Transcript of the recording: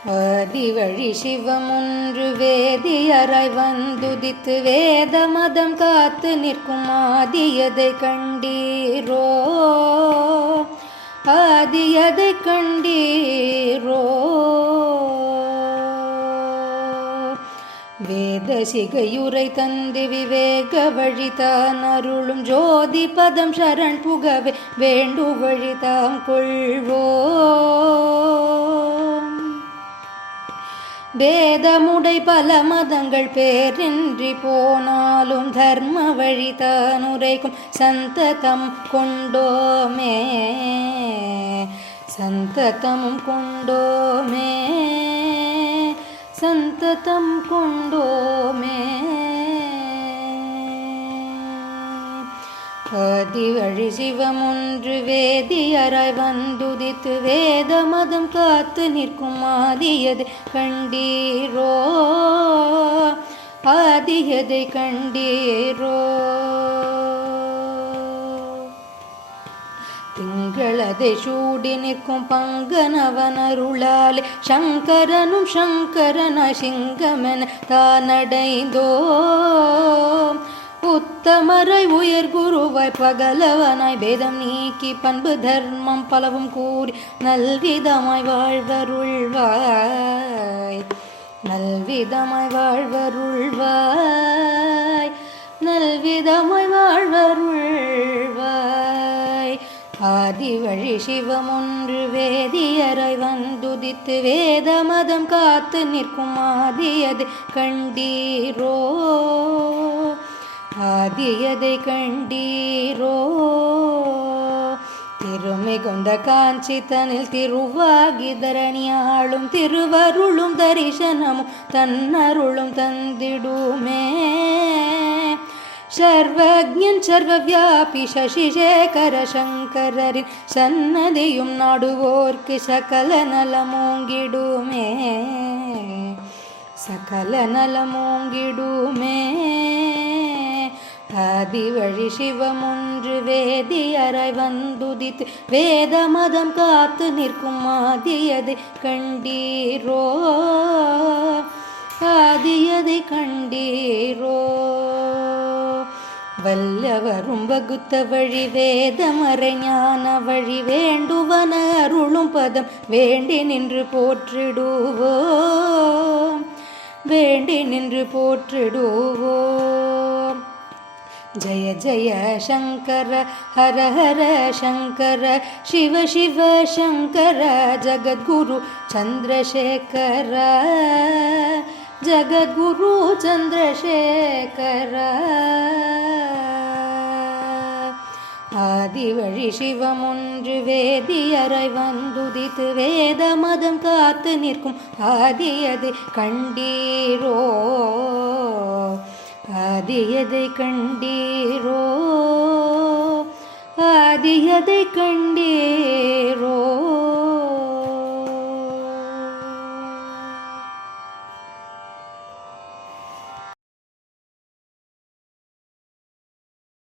ஆதிவழி சிவமொன்று வேதியராய் வந்துதித்து வேத மதம் காத்து நிற்கும் ஆதியதை கண்டீரோ, ஆதியதை கண்டீரோ. வேத சிகையுரை தந்து விவேக வழிதான் அருளும் ஜோதி பதம் சரண் புகவே வேண்டு வழிதாம் கொள்வோம். வேதமுடை பல மதங்கள் பேரின்றி போனாலும் தர்ம வழிதான் உரைக்கும் சந்ததம் கொண்டோமே, சந்ததமும் கொண்டோமே, சந்ததம் கொண்டோமே. ஆதிவழி சிவமொன்று வேதியராய் வந்துதித்து வேத மதம் காத்து நிற்கும் ஆதியதை கண்டீரோ, ஆதியதை கண்டீரோ. திங்களதை சூடி நிற்கும் பங்கனவனருளாலே சங்கரனும் சங்கரனாய் சிங்கமென தானடைந்தோம். உத்தமரை உயர் குருவாய் பகலவனாய் பேதம் நீக்கி பண்பு தர்மம் பலவும் கூறி நல்விதமாய் வாழ்வருள்வாய், நல்விதமாய் வாழ்வருள்வாய், நல்விதமாய் வாழ்வருள்வாய். ஆதிவழி சிவமொன்று வேதியராய் வந்துதித்து வேத மதம் காத்து நிற்கும் ஆதியதை கண்டீரோ, ஆதியதை கண்டீரோ. திருமிகுந்த காஞ்சி தனில் திருவாகி தரணியாளும் திருவருளும் தரிசனமும் தன்னருளும் தந்திடுமே. சர்வஜன் சர்வவியாபி சசிசேகர சங்கரின் சன்னதியும் நாடுவோர்க்கு சகல நலமோங்கிடுமே, சகல நலமோங்கிடுமே. ஆதிவழி சிவமொன்று வேதியராய் வந்துதித்து வேத மதம் காத்து நிற்கும் ஆதியதை கண்டீரோ, ஆதியதை கண்டீரோ. வல்லவரும் வகுத்த வழி வேதமறை ஞான வழி வேண்டுவன அருளும் பதம் வேண்டி நின்று போற்றிடுவோம், வேண்டி நின்று போற்றிடுவோம். ஜய ஜய சங்கர ஹர ஹர சங்கர சிவ சிவ சங்கர ஜகத்குரு சந்திரசேகர, ஜகத்குரு சந்திரசேகர. ஆதிவழி சிவமொன்று வேதியராய் வந்துதித்து வேத மதம் காத்து நிற்கும் ஆதியதை கண்டீரோ, ஆதியதை கண்டீரோ, ஆதியதை கண்டீரோ.